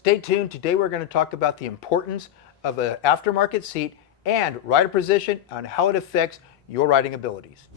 Stay tuned. Today we're going to talk about the importance of an aftermarket seat and rider position and how it affects your riding abilities.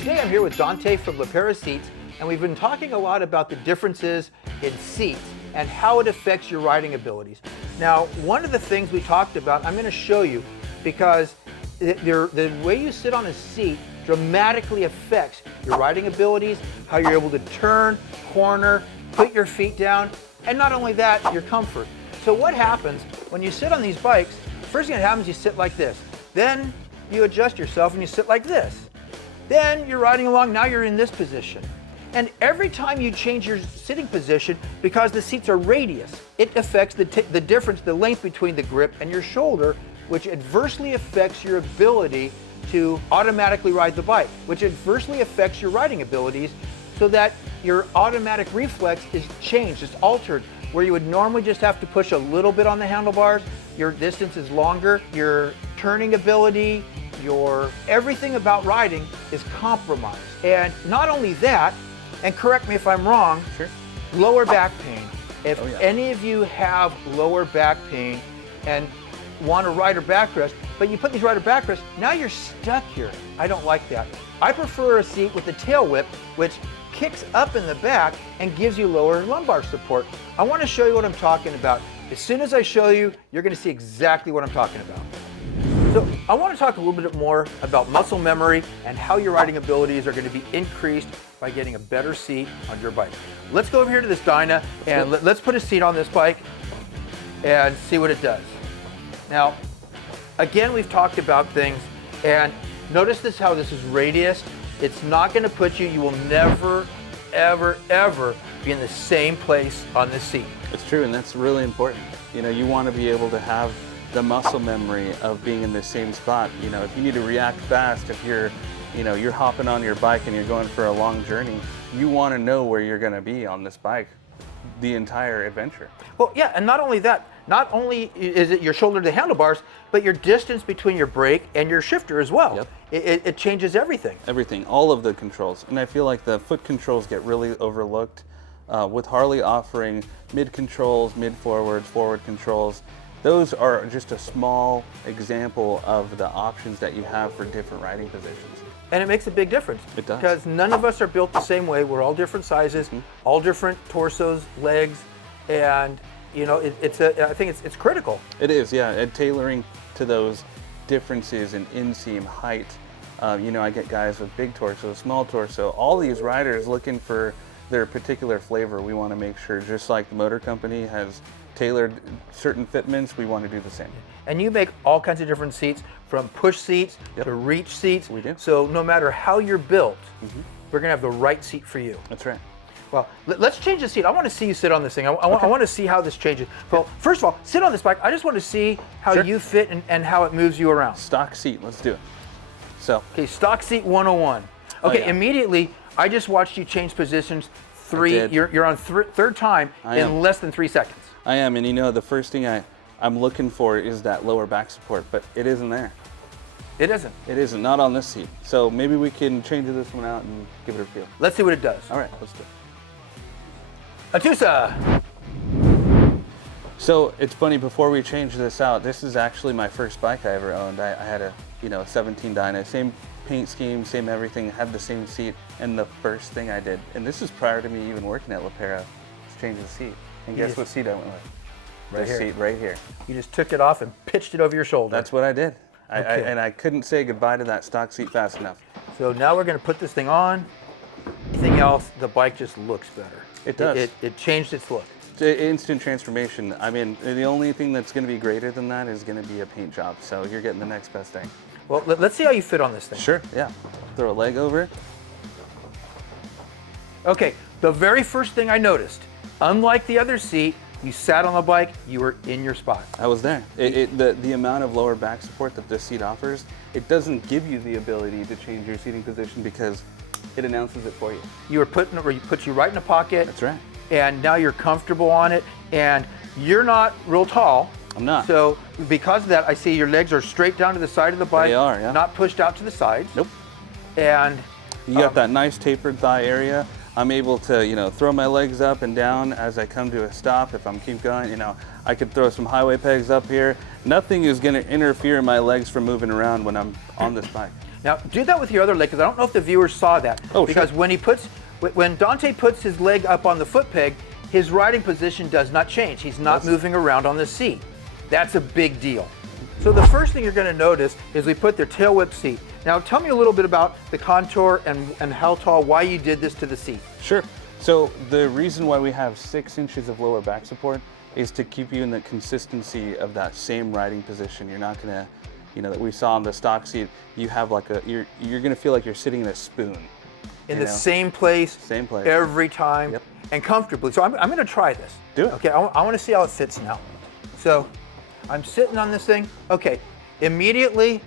Today I'm here with Donte from Pera Seats, and we've been talking a lot about the differences in seats and how it affects your riding abilities. Now, one of the things we talked about, I'm going to show you, because the way you sit on a seat dramatically affects your riding abilities, how you're able to turn, corner, put your feet down, and not only that, your comfort. So what happens when you sit on these bikes? First thing that happens, you sit like this. Then you adjust yourself and you sit like this. Then you're riding along, now you're in this position. And every time you change your sitting position, because the seats are radius, it affects the difference, the length between the grip and your shoulder, which adversely affects your ability to automatically ride the bike, which adversely affects your riding abilities, so that your automatic reflex is changed, it's altered. Where you would normally just have to push a little bit on the handlebars, your distance is longer, your turning ability, your everything about riding is compromised. And not only that, and correct me if I'm wrong, sure, lower back pain. If any of you have lower back pain and want a rider backrest, but you put these rider backrests, now you're stuck here. I don't like that. I prefer a seat with a tail whip, which kicks up in the back and gives you lower lumbar support. I want to show you what I'm talking about. As soon as I show you, you're going to see exactly what I'm talking about. So I want to talk a little bit more about muscle memory and how your riding abilities are going to be increased by getting a better seat on your bike. Let's go over here to this Dyna and let's put a seat on this bike and see what it does. Now, again, we've talked about things, and notice this, how this is radius. It's not going to put you will never, ever, ever be in the same place on this seat. It's true, and that's really important. You know, you want to be able to have the muscle memory of being in the same spot. You know, if you need to react fast, if you're hopping on your bike and you're going for a long journey, you want to know where you're going to be on this bike the entire adventure. Well, yeah, and not only that, not only is it your shoulder to the handlebars, but your distance between your brake and your shifter as well. Yep. It changes everything. Everything, all of the controls. And I feel like the foot controls get really overlooked. With Harley offering mid controls, mid forwards, forward controls, those are just a small example of the options that you have for different riding positions. And it makes a big difference. It does. Because none of us are built the same way. We're all different sizes, all different torsos, legs, and you know, I think it's critical. It is, yeah. And tailoring to those differences in inseam height. You know, I get guys with big torso, small torso. All these riders looking for their particular flavor. We want to make sure, just like the motor company has tailored certain fitments, we want to do the same. And you make all kinds of different seats, from push seats to reach seats. We do. So no matter how you're built, we're going to have the right seat for you. That's right. Well, let's change the seat. I want to see you sit on this thing. I want to see how this changes. Well, first of all, sit on this bike. I just want to see how you fit and how it moves you around. Stock seat, let's do it. So. Okay, stock seat 101. Okay, immediately, I just watched you change positions. You're on third time in less than 3 seconds. I am, and you know, the first thing I'm looking for is that lower back support, but it isn't there. It isn't? It isn't, not on this seat. So maybe we can change this one out and give it a feel. Let's see what it does. All right, let's do it. Atusa! So it's funny, before we change this out, this is actually my first bike I ever owned. I had a 17 Dyna, same paint scheme, same everything, had the same seat, and the first thing I did, and this is prior to me even working at Pera, is change the seat. And guess what seat I went with? This seat right here. You just took it off and pitched it over your shoulder. That's what I did. And I couldn't say goodbye to that stock seat fast enough. So now we're going to put this thing on. Anything else, the bike just looks better. It does. It changed its look. It's an instant transformation. I mean, the only thing that's going to be greater than that is going to be a paint job. So you're getting the next best thing. Well, let's see how you fit on this thing. Sure, yeah. Throw a leg over it. Okay, the very first thing I noticed, unlike the other seat, you sat on the bike, you were in your spot. I was there. The amount of lower back support that this seat offers, it doesn't give you the ability to change your seating position because it announces it for you. You were put you right in a pocket. That's right. and now you're comfortable on it, and you're not real tall. I'm not. So because of that, I see your legs are straight down to the side of the bike. They are, yeah. Not pushed out to the sides. Nope. And you got that nice tapered thigh area. I'm able to, throw my legs up and down as I come to a stop. If I'm keep going, I could throw some highway pegs up here. Nothing is going to interfere my legs from moving around when I'm on this bike. Now do that with your other leg, because I don't know if the viewers saw that. Oh, because sure. when Donte puts his leg up on the foot peg, his riding position does not change. He's not moving around on the seat. That's a big deal. So the first thing you're going to notice is we put their tail whip seat. Now tell me a little bit about the contour and how tall, why you did this to the seat. Sure. So the reason why we have 6 inches of lower back support is to keep you in the consistency of that same riding position. You're not going to, that we saw on the stock seat, you have like you're going to feel like you're sitting in a spoon. In the same place. Same place. Every time. Yep. And comfortably. So I'm going to try this. Do it. Okay, I want to see how it fits now. So I'm sitting on this thing. Okay, immediately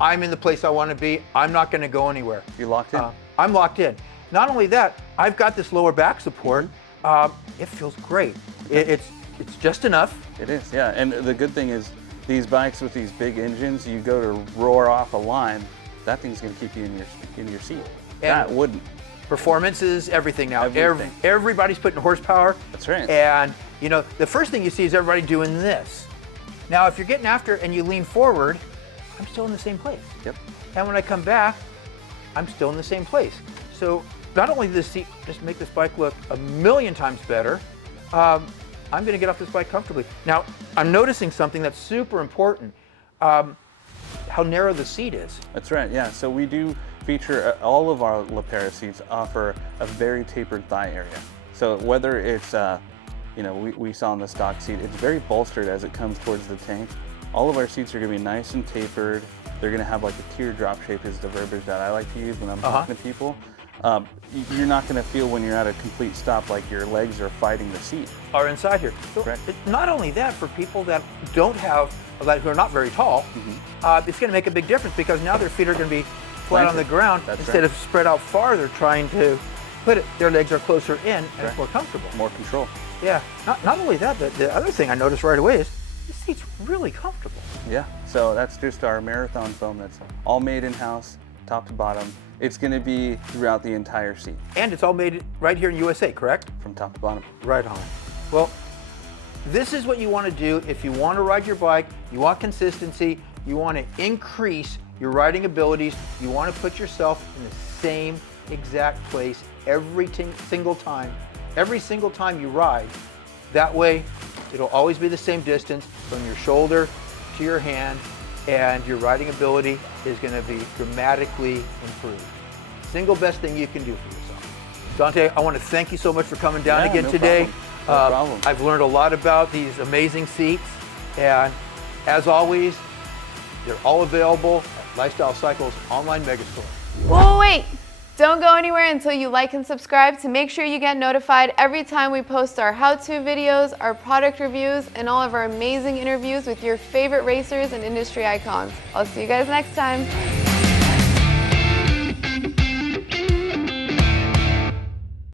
I'm in the place I want to be. I'm not going to go anywhere. You locked in? I'm locked in. Not only that, I've got this lower back support. It feels great. It's just enough. It is, yeah. And the good thing is these bikes with these big engines, you go to roar off a line, that thing's going to keep you in your seat. And that wouldn't. Performance is everything now. Everything. Everybody's putting horsepower. That's right. And the first thing you see is everybody doing this. Now, if you're getting after it and you lean forward, I'm still in the same place. Yep. And when I come back, I'm still in the same place. So not only does this seat just make this bike look a million times better, I'm going to get off this bike comfortably. Now, I'm noticing something that's super important, how narrow the seat is. That's right, yeah. So we do feature, all of our Pera seats offer a very tapered thigh area. So whether it's, we saw on the stock seat, it's very bolstered as it comes towards the tank. All of our seats are going to be nice and tapered. They're going to have like a teardrop shape is the verbiage that I like to use when I'm talking to people. You're not going to feel when you're at a complete stop like your legs are fighting the seat. Are inside here. So correct. Not only that, for people that don't have, who are not very tall, it's going to make a big difference because now their feet are going to be flat on the ground. That's instead of spread out farther trying to put it. Their legs are closer in and it's more comfortable. More control. Yeah. Not only that, but the other thing I noticed right away is this seat's really comfortable. Yeah. So that's just our marathon foam that's all made in-house, top to bottom. It's going to be throughout the entire seat. And it's all made right here in USA, correct? From top to bottom. Right on. Well, this is what you want to do if you want to ride your bike, you want consistency, you want to increase your riding abilities, you want to put yourself in the same exact place every single time you ride. That way, it'll always be the same distance from your shoulder to your hand, and your riding ability is going to be dramatically improved. Single best thing you can do for yourself. Donte, I want to thank you so much for coming down again today. No problem. I've learned a lot about these amazing seats, and as always, they're all available at Lifestyle Cycles online megastore. Whoa, wait! Don't go anywhere until you like and subscribe to make sure you get notified every time we post our how-to videos, our product reviews, and all of our amazing interviews with your favorite racers and industry icons. I'll see you guys next time.